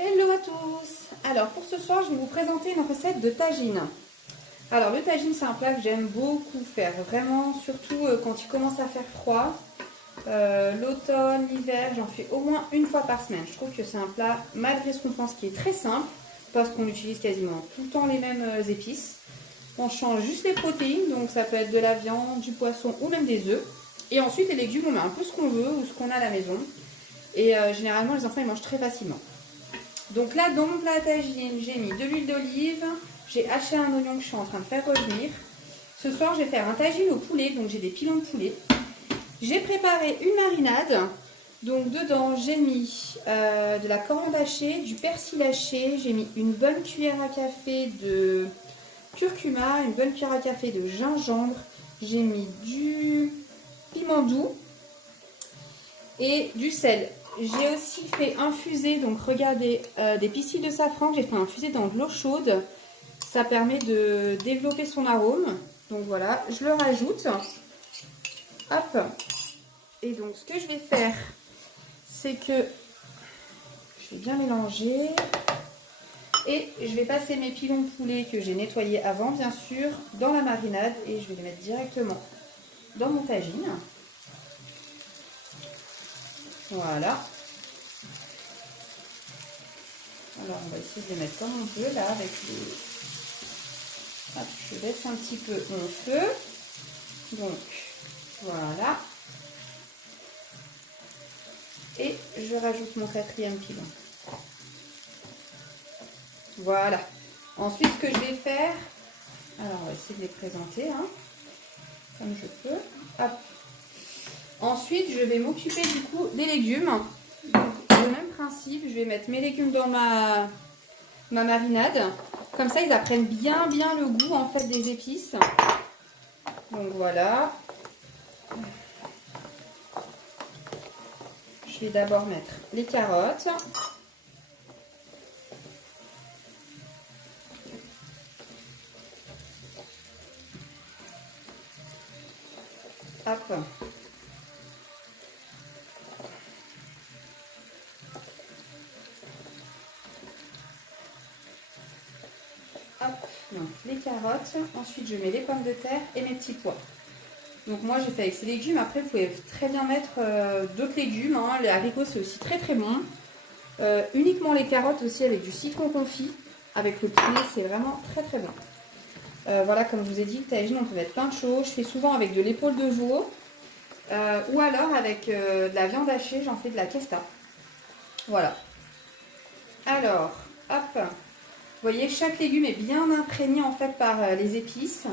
Hello à tous. Alors pour ce soir, je vais vous présenter une recette de tagine. Alors le tagine, c'est un plat que j'aime beaucoup faire, vraiment, surtout quand il commence à faire froid. L'automne, l'hiver, j'en fais au moins une fois par semaine. Je trouve que c'est un plat, malgré ce qu'on pense, qui est très simple, parce qu'on utilise quasiment tout le temps les mêmes épices. On change juste les protéines, donc ça peut être de la viande, du poisson ou même des œufs. Et ensuite les légumes, on met un peu ce qu'on veut ou ce qu'on a à la maison. Et généralement les enfants ils mangent très facilement. Donc là, dans mon plat à tagine, j'ai mis de l'huile d'olive, j'ai haché un oignon que je suis en train de faire revenir. Ce soir, je vais faire un tagine au poulet, donc j'ai des pilons de poulet. J'ai préparé une marinade. Donc dedans, j'ai mis de la coriandre hachée, du persil haché, j'ai mis une bonne cuillère à café de curcuma, une bonne cuillère à café de gingembre, j'ai mis du piment doux et du sel. J'ai aussi fait infuser, donc regardez, des pistilles de safran que j'ai fait infuser dans de l'eau chaude. Ça permet de développer son arôme. Donc voilà, je le rajoute. Hop. Et donc ce que je vais faire, c'est que je vais bien mélanger. Et je vais passer mes pilons de poulet que j'ai nettoyés avant, bien sûr, dans la marinade. Et je vais les mettre directement dans mon tagine. Voilà. Alors on va essayer de les mettre comme on peut là avec les... Hop, je baisse un petit peu mon feu. Donc voilà. Et je rajoute mon quatrième pilon. Voilà. Ensuite ce que je vais faire, alors on va essayer de les présenter hein, comme je peux. Hop. Ensuite, je vais m'occuper du coup des légumes. Donc, le même principe, je vais mettre mes légumes dans ma marinade. Comme ça, ils apprennent bien le goût en fait des épices. Donc voilà. Je vais d'abord mettre les carottes. Hop. Hop, donc les carottes, ensuite je mets les pommes de terre et mes petits pois. Donc moi j'ai fait avec ces légumes, après vous pouvez très bien mettre d'autres légumes, hein. Les haricots c'est aussi très bon. Uniquement les carottes aussi avec du citron confit, avec le poulet c'est vraiment très bon. Voilà comme je vous ai dit, le tagine on peut mettre plein de choses, je fais souvent avec de l'épaule de veau, ou alors avec de la viande hachée, j'en fais de la kefta. Voilà. Alors, hop. Vous voyez, chaque légume est bien imprégné en fait par les épices.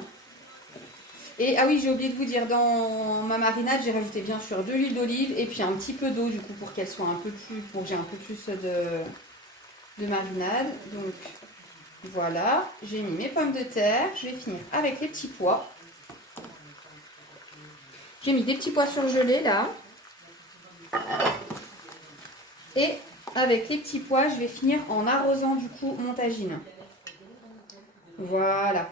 Et ah oui, j'ai oublié de vous dire, dans ma marinade, j'ai rajouté bien sûr de l'huile d'olive et puis un petit peu d'eau du coup pour qu'elle soit un peu plus, pour que j'ai un peu plus de marinade. Donc voilà, j'ai mis mes pommes de terre. Je vais finir avec les petits pois. J'ai mis des petits pois surgelés là. Et avec les petits pois, je vais finir en arrosant du coup mon tagine. Voilà.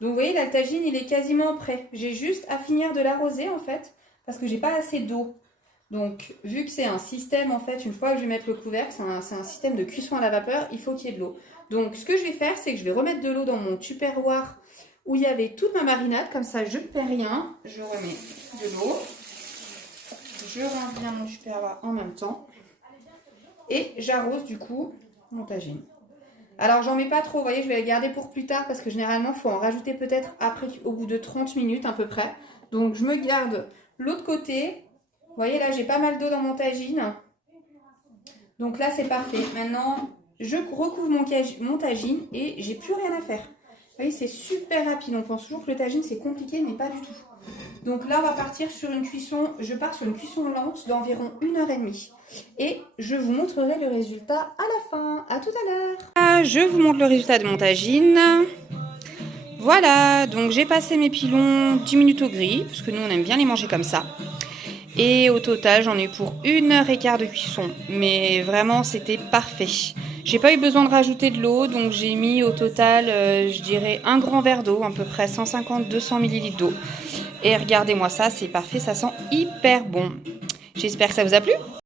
Donc vous voyez, la tagine, il est quasiment prêt. J'ai juste à finir de l'arroser en fait, parce que j'ai pas assez d'eau. Donc vu que c'est un système en fait, une fois que je vais mettre le couvercle, c'est un système de cuisson à la vapeur, il faut qu'il y ait de l'eau. Donc ce que je vais faire, c'est que je vais remettre de l'eau dans mon tupperware où il y avait toute ma marinade, comme ça je ne perds rien. Je remets de l'eau. Je rince bien mon tupperware en même temps. Et j'arrose du coup mon tagine. Alors j'en mets pas trop, vous voyez, je vais les garder pour plus tard parce que généralement il faut en rajouter peut-être après au bout de 30 minutes à peu près. Donc je me garde l'autre côté. Vous voyez là j'ai pas mal d'eau dans mon tagine. Donc là c'est parfait. Maintenant je recouvre mon tagine et j'ai plus rien à faire. Vous voyez c'est super rapide. On pense toujours que le tagine c'est compliqué mais pas du tout. Donc là, on va partir sur une cuisson, je pars sur une cuisson lente d'environ 1h30. Et je vous montrerai le résultat à la fin. À tout à l'heure. Je vous montre le résultat de mon tagine. Voilà, donc j'ai passé mes pilons 10 minutes au gris, parce que nous, on aime bien les manger comme ça. Et au total, j'en ai eu pour 1h15 de cuisson. Mais vraiment, c'était parfait. J'ai pas eu besoin de rajouter de l'eau, donc j'ai mis au total, je dirais, un grand verre d'eau, à peu près 150-200 ml d'eau. Et regardez-moi ça, c'est parfait, ça sent hyper bon. J'espère que ça vous a plu.